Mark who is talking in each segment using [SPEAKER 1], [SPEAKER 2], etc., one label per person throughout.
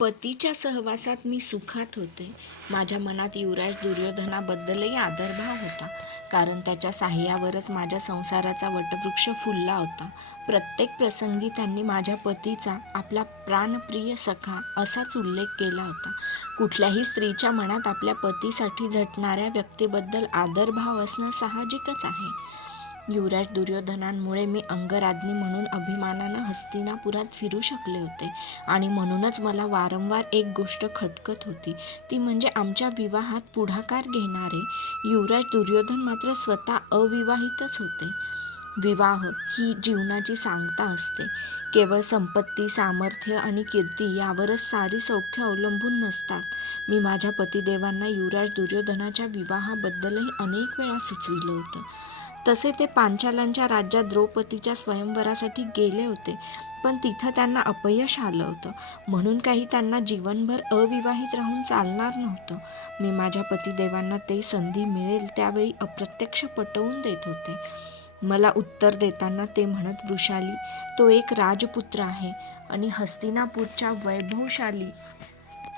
[SPEAKER 1] पतीच्या सहवासात मी सुखात होते. माझ्या मनात युवराज दुर्योधनाबद्दलही आदरभाव होता. कारण त्याच्या साह्यावरच माझ्या संसाराचा वटवृक्ष फुलला होता. प्रत्येक प्रसंगी त्यांनी माझ्या पतीचा आपला प्राणप्रिय सखा असाच उल्लेख केला होता. कुठल्याही स्त्रीच्या मनात आपल्या पतीसाठी झटणाऱ्या व्यक्तीबद्दल आदरभाव असणं साहजिकच आहे. युवराज दुर्योधनांमुळे मी अंगराज्ञी म्हणून अभिमानानं हस्तिनापुरात फिरू शकले होते. आणि म्हणूनच मला वारंवार एक गोष्ट खटकत होती. ती म्हणजे आमच्या विवाहात पुढाकार घेणारे युवराज दुर्योधन मात्र स्वतः अविवाहितच होते. विवाह ही जीवनाची सांगता असते. केवळ संपत्ती सामर्थ्य आणि कीर्ती यावरच सारी सौख्य अवलंबून नसतात. मी माझ्या पतिदेवांना युवराज दुर्योधनाच्या विवाहाबद्दलही अनेक वेळा सुचविलं होतं. तसे ते पांचालांच्या राज्यात द्रौपदीच्या स्वयंवरासाठी गेले होते. पण तिथं त्यांना अपयश आलं होतं. म्हणून काही त्यांना जीवनभर अविवाहित राहून चालणार नव्हतं. मी माझ्या पतिदेवांना ते संधी मिळेल त्यावेळी अप्रत्यक्ष पटवून देत होते. मला उत्तर देताना ते म्हणत वृषाली तो एक राजपुत्र आहे आणि हस्तिनापूरच्या वैभवशाली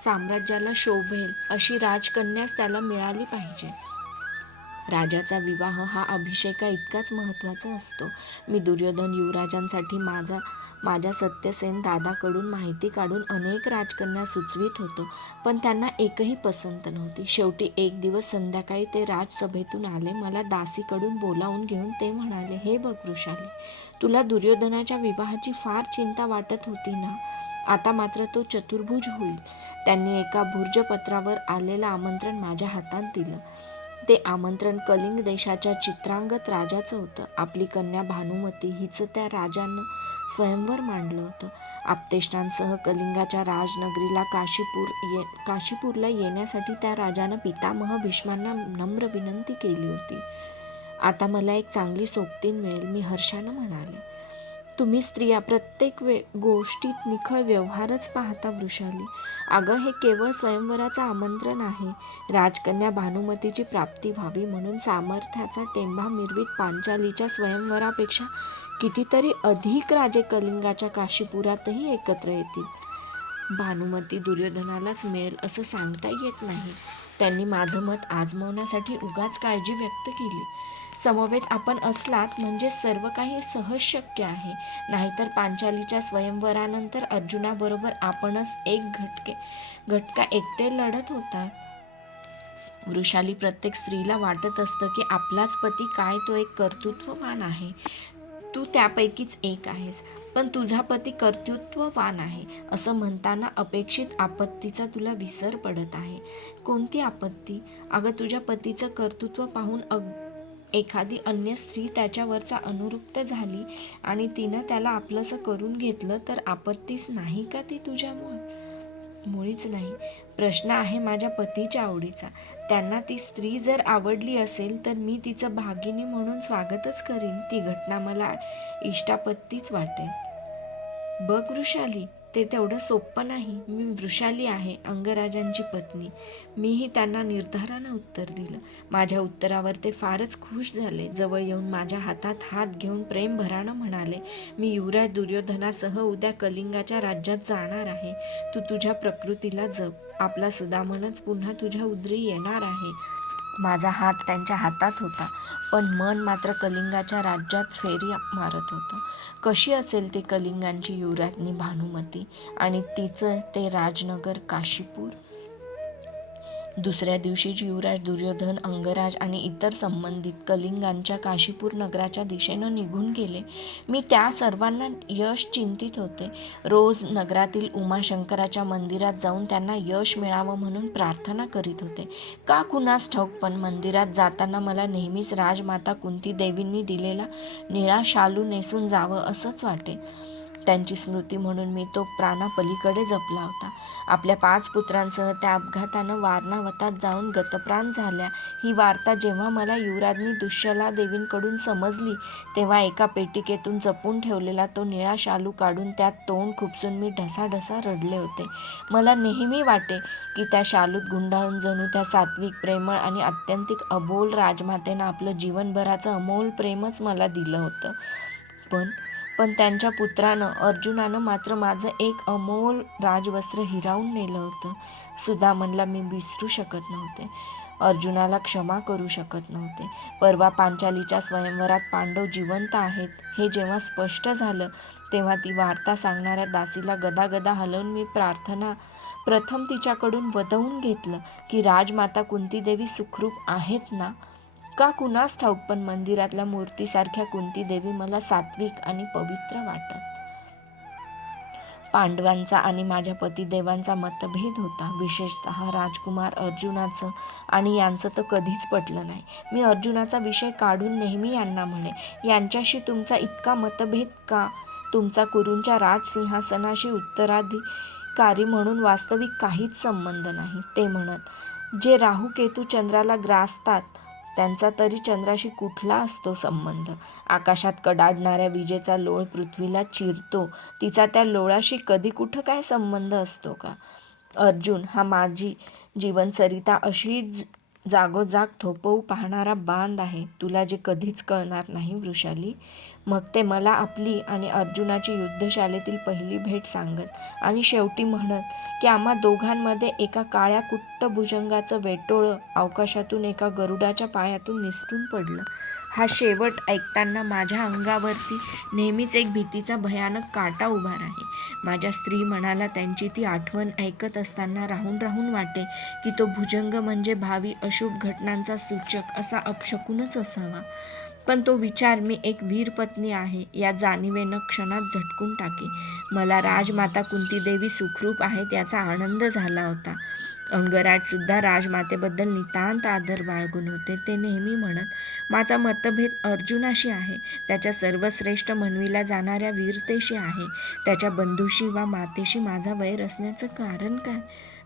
[SPEAKER 1] साम्राज्याला शोभेल अशी राजकन्याच त्याला मिळाली पाहिजे. राजाचा विवाह हा अभिषेका इतकाच महत्त्वाचा असतो. मी दुर्योधन युवराजांसाठी माझा माझ्या सत्यसेन दादाकडून माहिती काढून अनेक राजकन्या सुचवित होतो पण त्यांना एकही पसंत नव्हती. शेवटी एक दिवस संध्याकाळी ते राजसभेतून आले. मला दासीकडून बोलावून घेऊन ते म्हणाले हे बघ वृषाली तुला दुर्योधनाच्या विवाहाची फार चिंता वाटत होती ना? आता मात्र तो चतुर्भुज होईल. त्यांनी एका भुर्जपत्रावर आलेलं आमंत्रण माझ्या हातात दिलं. ते आमंत्रण कलिंग देशाच्या चित्रांगत राजाचं होतं. आपली कन्या भानुमती हिचं त्या राजानं स्वयंवर मांडलं होतं. आपतेष्टांसह कलिंगाच्या राजनगरीला काशीपूर ये काशीपूरला येण्यासाठी त्या राजानं पितामह भीष्मांना नम्र विनंती केली होती. आता मला एक चांगली सोबतीन मिळेल मी हर्षानं म्हणाले. तुम्ही स्त्रिया प्रत्येक वे गोष्टीत निखळ व्यवहारच पाहता वृषाली. अगं हे केवळ स्वयंवराचं आमंत्रण आहे. राजकन्या भानुमतीची प्राप्ती व्हावी म्हणून सामर्थ्याचा टेंभा मिरवीत पांचालीच्या स्वयंवरापेक्षा कितीतरी अधिक राजे कलिंगाच्या काशीपुरातही एकत्र येतील. भानुमती दुर्योधनालाच मिळेल असं सांगता येत नाही. त्यांनी माझं मत आजमावण्यासाठी उगाच काळजी व्यक्त केली. समवेत आपण असलात म्हणजे सर्व काही सहज शक्य आहे. नाहीतर पांचालीच्या स्वयंवरानंतर अर्जुनाबरोबर आपणच एक घटके घटका एकटे लढत होता वृषाली प्रत्येक स्त्रीला वाटत असतं की आपलाच पती काय तो एक कर्तृत्ववान आहे. तू त्यापैकीच एक आहेस पण तुझा पती कर्तृत्ववान आहे असं म्हणताना अपेक्षित आपत्तीचा तुला विसर पडत आहे. कोणती आपत्ती? अगं तुझ्या पतीचं कर्तृत्व पाहून अग एखादी अन्य स्त्री त्याच्यावरचा अनुरुक्त झाली आणि तिनं त्याला आपलंसं करून घेतलं तर आपत्तीच नाही का ती तुझ्यामुळे? मुळीच नाही. प्रश्न आहे माझ्या पतीच्या आवडीचा. त्यांना ती स्त्री जर आवडली असेल तर मी तिचं भागिनी म्हणून स्वागतच करीन. ती घटना मला इष्टापत्तीच वाटेल. बघ वृषाली ते तेवढं सोपं नाही. मी वृषाली आहे अंगराजांची पत्नी. मीही त्यांना निर्धारानं उत्तर दिलं. माझ्या उत्तरावर ते फारच खुश झाले. जवळ येऊन माझ्या हातात हात घेऊन प्रेमभरानं म्हणाले मी युवराज दुर्योधनासह उद्या कलिंगाच्या राज्यात जाणार आहे. तू तुझ्या प्रकृतीला जप आपला सदामनच पुन्हा तुझ्या उदरी येणार आहे. माझा हात त्यांच्या हातात होता. पण मन मात्र कलिंगाच्या राज्यात फेरी मारत होतं. कशी असेल ती कलिंगांची युवराज्ञी भानुमती आणि तिचं ते राजनगर काशीपूर? दुसऱ्या दिवशीच युवराज दुर्योधन अंगराज आणि इतर संबंधित कलिंगांच्या काशीपूर नगराच्या दिशेनं निघून गेले. मी त्या सर्वांना यश चिंतित होते. रोज नगरातील उमाशंकराच्या मंदिरात जाऊन त्यांना यश मिळावं म्हणून प्रार्थना करीत होते. का कुणास ठाऊक पण मंदिरात जाताना मला नेहमीच राजमाता कुंती देवींनी दिलेला निळा शालू नेसून जावं असंच वाटे. त्यांची स्मृती म्हणून मी तो प्राणापलीकडे जपला होता. आपल्या पाच पुत्रांसह त्या अपघातानं वारणावतात जाऊन गतप्राण झाल्या. ही वार्ता जेव्हा मला युवराजनी दुष्यला देवींकडून समजली तेव्हा एका पेटिकेतून जपून ठेवलेला तो निळा शालू काढून त्यात तोंड खुपसून मी ढसाढसा रडले होते. मला नेहमी वाटे की त्या शालूत गुंडाळून जणू त्या सात्विक प्रेमळ आणि अत्यंतिक अबोल राजमातेनं आपलं जीवनभराचं अमोल प्रेमच मला दिलं होतं. पण पण त्यांच्या पुत्रानं अर्जुनानं मात्र माझं एक अमोल राजवस्त्र हिरावून नेलं होतं. सुदामनला मी विसरू शकत नव्हते. अर्जुनाला क्षमा करू शकत नव्हते. परवा पांचालीच्या स्वयंवरात पांडव जिवंत आहेत. हे जेव्हा स्पष्ट झालं तेव्हा ती वार्ता सांगणाऱ्या दासीला गदागदा हलवून मी प्रार्थना प्रथम तिच्याकडून वदवून घेतलं की राजमाता कुंतीदेवी सुखरूप आहेत ना? का कुणास ठाऊक पण मंदिरातल्या मूर्तीसारख्या कुंती देवी मला सात्विक आणि पवित्र वाटत. पांडवांचा आणि माझ्या पतिदेवांचा मतभेद होता. विशेषतः राजकुमार अर्जुनाचं आणि यांचं तर कधीच पटलं नाही. मी अर्जुनाचा विषय काढून नेहमी यांना म्हणे यांच्याशी तुमचा इतका मतभेद का? तुमचा कुरूंच्या राजसिंहासनाशी उत्तराधिकारी म्हणून वास्तविक काहीच संबंध नाही. ते म्हणत जे राहू केतू चंद्राला ग्रासतात त्यांचा तरी चंद्राशी कुठला असतो संबंध? आकाशात कडाडणाऱ्या विजेचा लोळ पृथ्वीला चिरतो. तिचा त्या लोळाशी कधी कुठं काय संबंध असतो का? अर्जुन हा माझी जीवनसरिता अशी जागोजाग थोपवू पाहणारा बांध आहे. तुला जे कधीच कळणार नाही वृषाली. मग ते मला आपली आणि अर्जुनाची युद्धशालेतील पहिली भेट सांगत आणि शेवटी म्हणत की आम्हा दोघांमध्ये एका काळ्या कुट्ट भुजंगाचं वेटोळं अवकाशातून एका गरुडाच्या पायातून निसटून पडलं. हा शेवट ऐकताना माझ्या अंगावरती नेहमीच एक भीतीचा भयानक काटा उभा राही माझ्या स्त्री मनाला त्यांची ती आठवण ऐकत असताना राहून राहून वाटे की तो भुजंग म्हणजे भावी अशुभ घटनांचा सूचक असा अपशकूनच असावा. पण तो विचार मी एक वीरपत्नी आहे या जाणीवेनं क्षणात झटकून टाकी. मला राजमाता कुंतीदेवी सुखरूप आहेत याचा आनंद झाला होता. अंगराजसुद्धा राजमातेबद्दल नितांत आदर बाळगून होते ते नेहमी म्हणत माझा मतभेद अर्जुनाशी आहे. त्याच्या सर्वश्रेष्ठ मनवीला जाणाऱ्या वीरतेशी आहे. त्याच्या बंधूशी वा मातेशी माझा वैर असण्याचं कारण काय?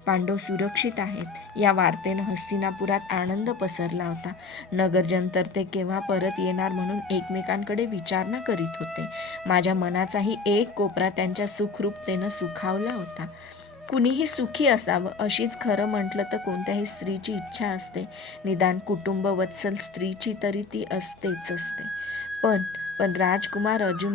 [SPEAKER 1] पांडव सुरक्षित आहेत. या वार्तेनं हस्तिनापुरात आनंद पसरला होता. नगरजन तर ते केव्हा परत येणार म्हणून एकमेकांकडे विचारणा करीत होते. माझ्या मनाचाही एक कोपरा त्यांच्या सुखरूपतेनं सुखावला होता. कुणीही सुखी असावं अशीच खरं म्हटलं तर कोणत्याही स्त्रीची इच्छा असते. निदान कुटुंब वत्सल स्त्रीची तरी ती असतेच असते. पण पण राजकुमार अर्जुन